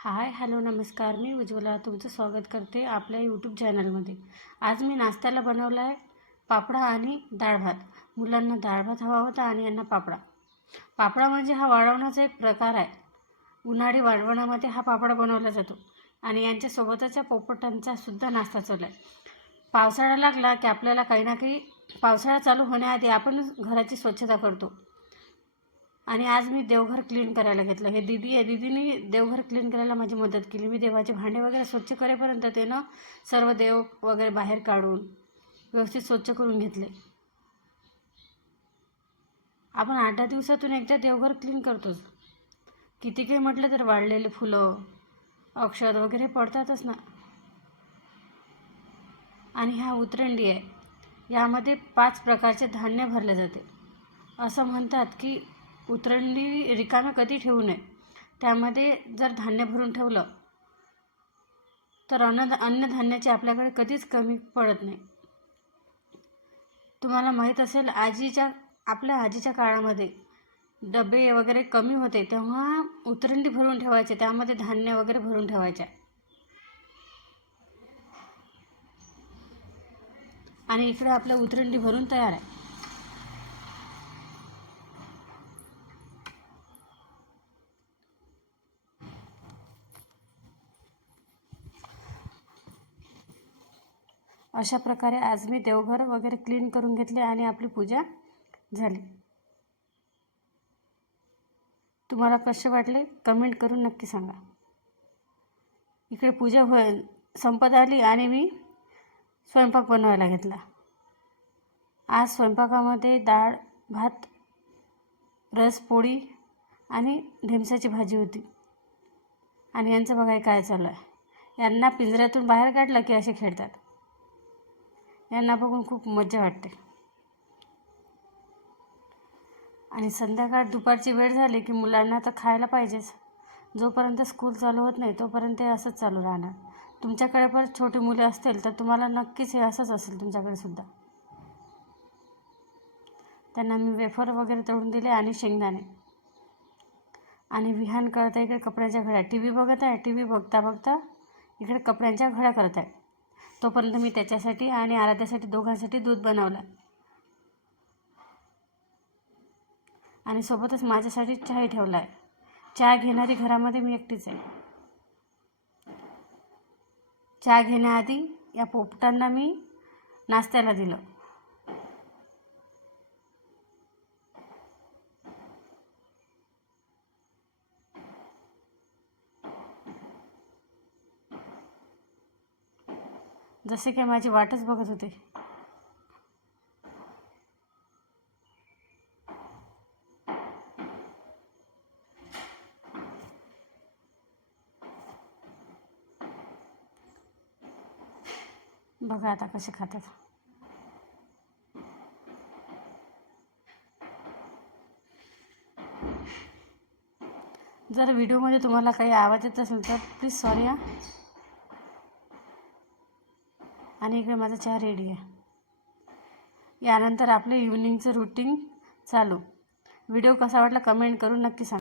Hi hello नमस्कार, मी उज्ज्वला तुमचं स्वागत करते आपल्या यूट्यूब चॅनलमध्ये। आज मी नाश्त्याला बनवला आहे पापडा आणि डाळ भात। मुलांना डाळ भात हवा होता आणि यांना पापडा। पापडा म्हणजे हा वाळवण्याचा एक प्रकार आहे। उन्हाळी वाळवणामध्ये हा पापडा बनवला जातो आणि यांच्यासोबतच्या पोपटांचा सुद्धा नाश्ता चालू आहे। पावसाळा लागला की आपल्याला काही ना काही पावसाळा चालू होण्याआधी आपण घराची स्वच्छता करतो आणि आज मी देवघर क्लीन करायला घेतलं। हे दीदी आहे, दीदीने देवघर क्लीन करायला माझी मदत केली। मी देवाचे भांडे वगैरे स्वच्छ करेपर्यंत त्यानं सर्व देव वगैरे बाहेर काढून व्यवस्थित स्वच्छ करून घेतले। आपण 8-10 दिवसातून एकदा देवघर क्लीन करतोच। किती काही म्हटलं तर वाळलेले फुलं अक्षत वगैरे पडतातच ना। आणि हा उतरंडी आहे, यामध्ये 5 प्रकारचे धान्य भरले जाते। असं म्हणतात की उतरंडी रिकाम्या कधी ठेवू नये, त्यामध्ये जर धान्य भरून ठेवलं तर अन्नधान्याची आपल्याकडे कधीच कमी पडत नाही। तुम्हाला माहीत असेल आपल्या आजीच्या काळामध्ये डबे वगैरे कमी होते तेव्हा उतरंडी भरून ठेवायचे, त्यामध्ये धान्य वगैरे भरून ठेवायचे आणि इकडे आपल्या उतरंडी भरून तयार आहे। अशा प्रकारे आज मी देवघर वगैरे क्लीन करून घेतले आणि आपली पूजा झाली। तुम्हाला कसे वाटले कमेंट करून नक्की सांगा। इकडे पूजा संपत आली आणि मी स्वयंपाक बनवायला घेतला। आज स्वयंपाकामध्ये डाळ भात, रस पोळी आणि ढेमसाची भाजी होती। आणि यांचं बघा काय चालू आहे। यांना पिंजऱ्यातून बाहेर काढलं की असे खेळतात। यांना बघून खूप मजा वाटते। आणि संध्याकाळ दुपारची वेळ झाली की मुलांना तर खायला पाहिजेच। जोपर्यंत स्कूल चालू होत नाही तोपर्यंत हे असंच चालू राहणार। तुमच्याकडे पण छोटी मुले असतील तर तुम्हाला नक्कीच हे असंच असेल तुमच्याकडे सुद्धा। त्यांना मी वेफर वगैरे तळून दिले आणि शेंगदाणे आणि विहान करत आहे। इकडे कपड्यांच्या घड्या टी व्ही बघता बघता इकडे कपड्यांच्या घड्या करत आहे। तोपर्यंत मी त्याच्यासाठी आणि आराध्यासाठी दोघांसाठी दूध बनवलं आणि सोबतच माझ्यासाठी चहाही ठेवला आहे। चहा घेणारी घरामध्ये मी एकटीच आहे। चहा घेण्याआधी या पोपटांना मी नाश्त्याला दिलं। जसे की माझी वाटच बघत होते। बघा आता कसे खातात। जर व्हिडिओमध्ये तुम्हाला काही आवाज येत असेल तर प्लीज सॉरी हा। आणि इकडे माझा चहा रेडी आहे। यानंतर आपले इव्हिनिंगचं रूटीन चालू। व्हिडिओ कसा वाटला कमेंट करून नक्की सांगा।